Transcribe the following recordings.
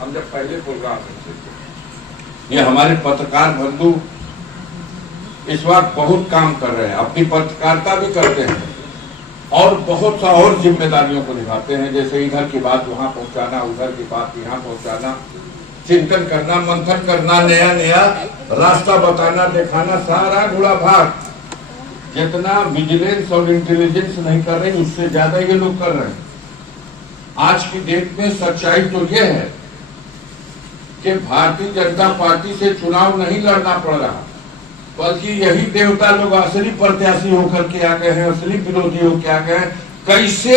हम जब पहले प्रोग्राम करते थे। ये हमारे पत्रकार बंधु इस वक्त बहुत काम कर रहे हैं, अपनी पत्रकारिता भी करते हैं और बहुत सा और जिम्मेदारियों को निभाते हैं, जैसे इधर की बात वहां पहुंचाना, उधर की बात यहाँ पहुंचाना, चिंतन करना, मंथन करना, नया नया रास्ता बताना, दिखाना, सारा गुड़ा भाग जितना विजिलेंस और इंटेलिजेंस नहीं कर रही उससे ज्यादा ये लोग कर रहे हैं। आज की डेट में सच्चाई तो ये है कि भारतीय जनता पार्टी से चुनाव नहीं लड़ना पड़ रहा, बल्कि यही देवता लोग असली प्रत्याशी होकर के आ गए हैं, असली विरोधी होकर आ गए हैं। कैसे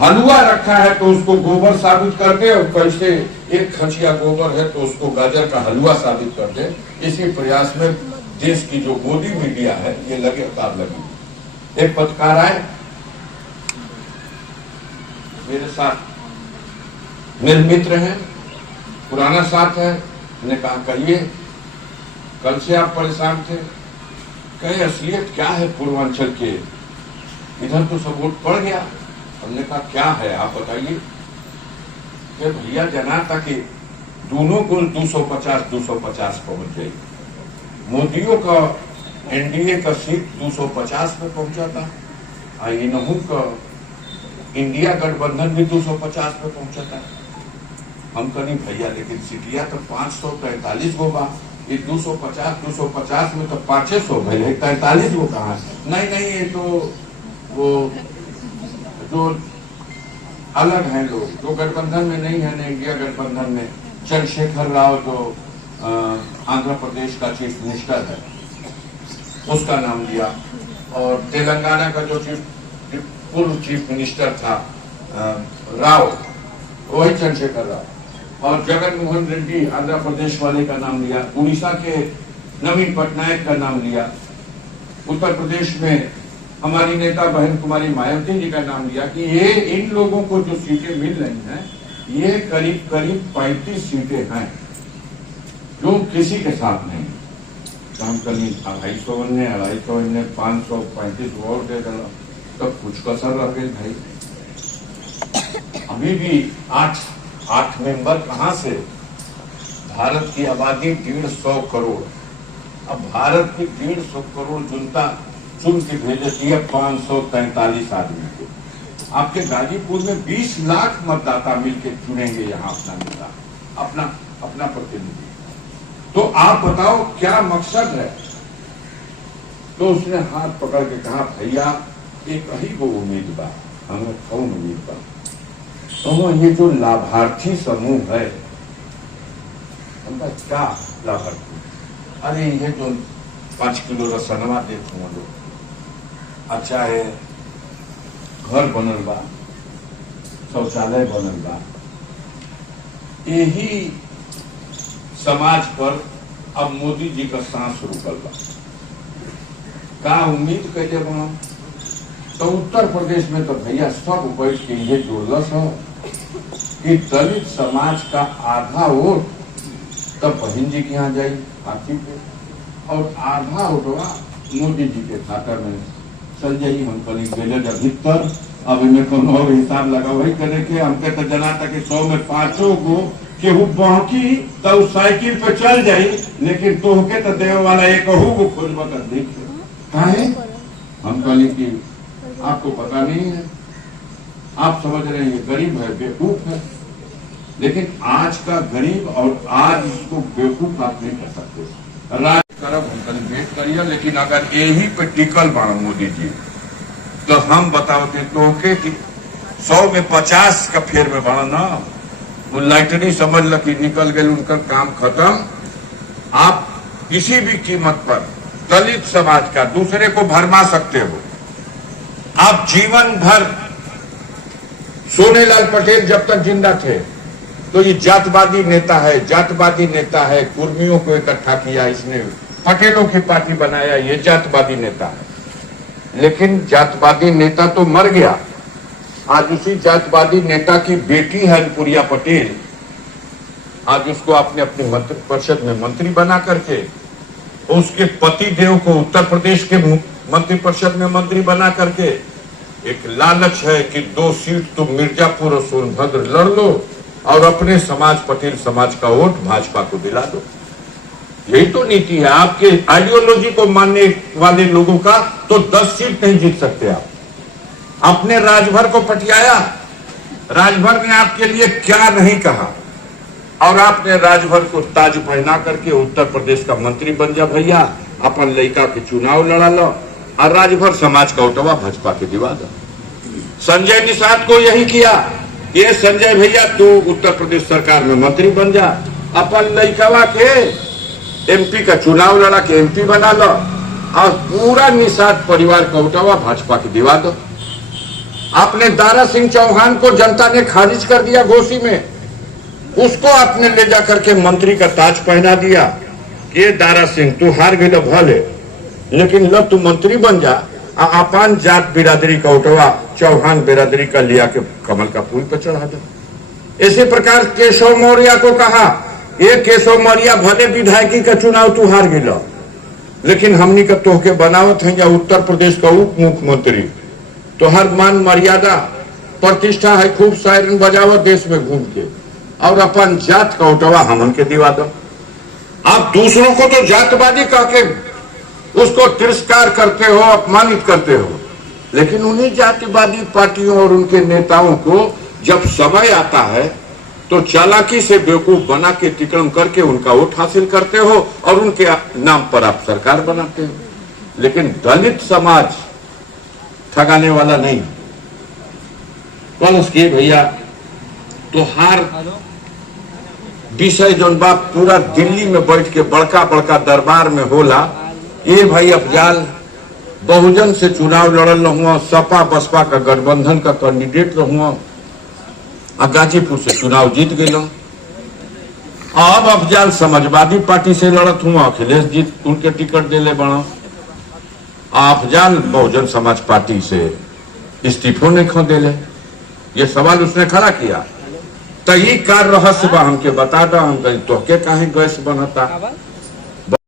हलवा रखा है तो उसको गोबर साबित कर दे, और कैसे एक खचिया गोबर है तो उसको गाजर का हलवा साबित कर दे। इसी प्रयास में देश की जो मोदी मीडिया है ये लगातार लगी। एक पत्रकार आए मेरे साथ, मेरे मित्र हैं, पुराना साथ है। मैंने कहा कहिए, कल से आप परेशान थे। कहे असलियत क्या है पूर्वांचल के, इधर तो सब वोट पड़ गया। हमने कहा क्या है आप बताइए। भैया जना था कि दोनों को 250 पहुंच जाएगी। मोदियों का एनडीए का सीट 250 में पहुंचा था, इनहू का इंडिया गठबंधन भी 250 में पहुंचा था। हम कहीं भैया लेकिन सीटिया तो 543 गो बा, ये 250 में तो 500 भाई 43 गो कहा। नहीं ये तो वो जो अलग हैं लोग, जो गठबंधन में नहीं है ना, इंडिया गठबंधन में चंद्रशेखर राव जो आंध्र प्रदेश का चीफ मिनिस्टर है उसका नाम लिया, और तेलंगाना का जो पूर्व चीफ मिनिस्टर था राव, वही चंद्रशेखर राव, और जगन मोहन रेड्डी आंध्र प्रदेश वाले का नाम लिया, उड़ीसा के नवीन पटनायक का नाम लिया, उत्तर प्रदेश में हमारी नेता बहन कुमारी मायावती जी का नाम लिया कि ये इन लोगों को जो सीटें मिल रही हैं ये करीब 35 सीटें हैं जो किसी के साथ नहीं। तो हम करीब 250 535 वोट दे डाला, तब कुछ कसर रह गई भाई। अभी भी 8 मेंबर कहां से, भारत की आबादी 150 करोड़, अब भारत की 150 करोड़ जनता चुन के भेजती है 543 आदमी को। आपके गाजीपुर में 20 लाख मतदाता मिलकर चुनेंगे यहाँ अपना नेता, अपना प्रतिनिधि। तो आप बताओ क्या मकसद है। तो उसने हाथ पकड़ के कहा भैया एक ही वो उम्मीद बा, हमें कौन उम्मीद बा, तो ये जो लाभार्थी समूह है, उनका क्या लाभार्थी, अरे ये जो 5 किलो रसनवा देखो लोग, अच्छा है घर बनल बा, शौचालय बनल बा, यही समाज पर अब मोदी जी का सांस रुकल बा। का उम्मीद कैसे बना। तो उत्तर प्रदेश में तो भैया सब बैठ के ये जोड़लस हो कि दलित समाज का आधा वोट तब बहन जी के यहाँ जाई हाथी पे, और आधा वोटवा मोदी जी के खाता में चल जाई। हम कल गए जब भीतर, अब इनमें कोनो और हिसाब लगा वही करे के। हमके तो जना था कि 100 में 5 को केहू बाकी तो साइकिल पे चल जाई, लेकिन तोहके तो देवे वाला एक को खोजबा कर देख है। हम कहली कि आपको पता नहीं है, आप समझ रहे हैं ये गरीब है, बेवकूफ है, लेकिन आज का गरीब और आज इसको बेवकूफ आप नहीं कर सकते। राज करब हम कल भेंट करिए, लेकिन अगर यही पे टिकल बा मोदी जी तो हम बताओते तो कि 100 में 50 का फेर में बड़ा ना, वो लाइटनी समझ ल कि निकल गए, उनका काम खत्म। आप किसी भी कीमत पर दलित समाज का दूसरे को भरमा सकते हो। आप जीवन भर, सोनेलाल पटेल जब तक जिंदा थे तो ये जातवादी नेता है, जातवादी नेता है, कुर्मियों को इकट्ठा किया इसने, पटेलों की पार्टी बनाया, ये जातवादी नेता है। लेकिन जातवादी नेता तो मर गया। आज उसी जातवादी नेता की बेटी है अनुप्रिया पटेल, आज उसको आपने अपने मंत्री परिषद में मंत्री बना करके, उसके पति देव को उत्तर प्रदेश के मंत्री परिषद में मंत्री बना करके, एक लालच है कि 2 सीट तो मिर्जापुर और सोनभद्र लड़ लो, और अपने समाज, पटेल समाज का वोट भाजपा को दिला दो। यही तो नीति है आपके आइडियोलॉजी को मानने वाले लोगों का। तो 10 सीट नहीं जीत सकते आप। आपने राजभर को पटियाया, राजभर ने आपके लिए क्या नहीं कहा, और आपने राजभर को ताज पहना करके उत्तर प्रदेश का मंत्री बन जा भैया, अपन लड़का के चुनाव लड़ा लो और राजभर समाज का ओटवा भाजपा के दिवा दो। संजय निषाद को यही किया, ये संजय भैया तू उत्तर प्रदेश सरकार में मंत्री बन जा, अपन लड़कवा के एमपी का चुनाव लड़ा के एमपी बना लो और पूरा निषाद परिवार का ओटवा भाजपा के दिवा दो। आपने दारा सिंह चौहान को जनता ने खारिज कर दिया घोसी में, उसको आपने ले जाकर के मंत्री का ताज पहना दिया। ये दारा सिंह तू हार गई तो भले, लेकिन लब तू मंत्री बन जा, अपन जाट बिरादरी का उठवा चौहान बिरादरी का लिया के कमल का फूल पर चढ़ा दो। इसी प्रकार केशव मौर्य को कहा, ये केशव मौर्य भले विधायकी का चुनाव तू हार गई, लेकिन हमनी का तोहके बनावत है या उत्तर प्रदेश का उप मुख्यमंत्री, तो हर मान मर्यादा प्रतिष्ठा है, खूब सायरन बजावत देश में घूम के, और अपन जात का उठवा हमन के दिवा दो। आप दूसरों को तो जातवादी कह के उसको तिरस्कार करते हो, अपमानित करते हो, लेकिन उन्हीं जातिवादी पार्टियों और उनके नेताओं को जब समय आता है तो चालाकी से बेवकूफ बना के तिकड़म करके उनका वोट हासिल करते हो और उनके नाम पर आप सरकार बनाते हो। लेकिन दलित समाज ठगाने वाला नहीं। कल उसके भैया तो हार विषय जो बात पूरा दिल्ली में बैठ के बड़का बड़का दरबार में होला, ये भाई अफजाल बहुजन से चुनाव लड़ल रहूँ, सपा बसपा का गठबंधन का कैंडिडेट रहूँ, गाजीपुर से चुनाव जीत गई। अब अफजाल समाजवादी पार्टी से लड़त हुआ, अखिलेश जीत उनके टिकट दिले बना। अफजाल बहुजन समाज पार्टी से इस्तीफो नहीं खो दिले। ये सवाल उसने खड़ा किया, तो ये कार रहस्य बा हमके बता दो, हम तो के काहे गैस बनता।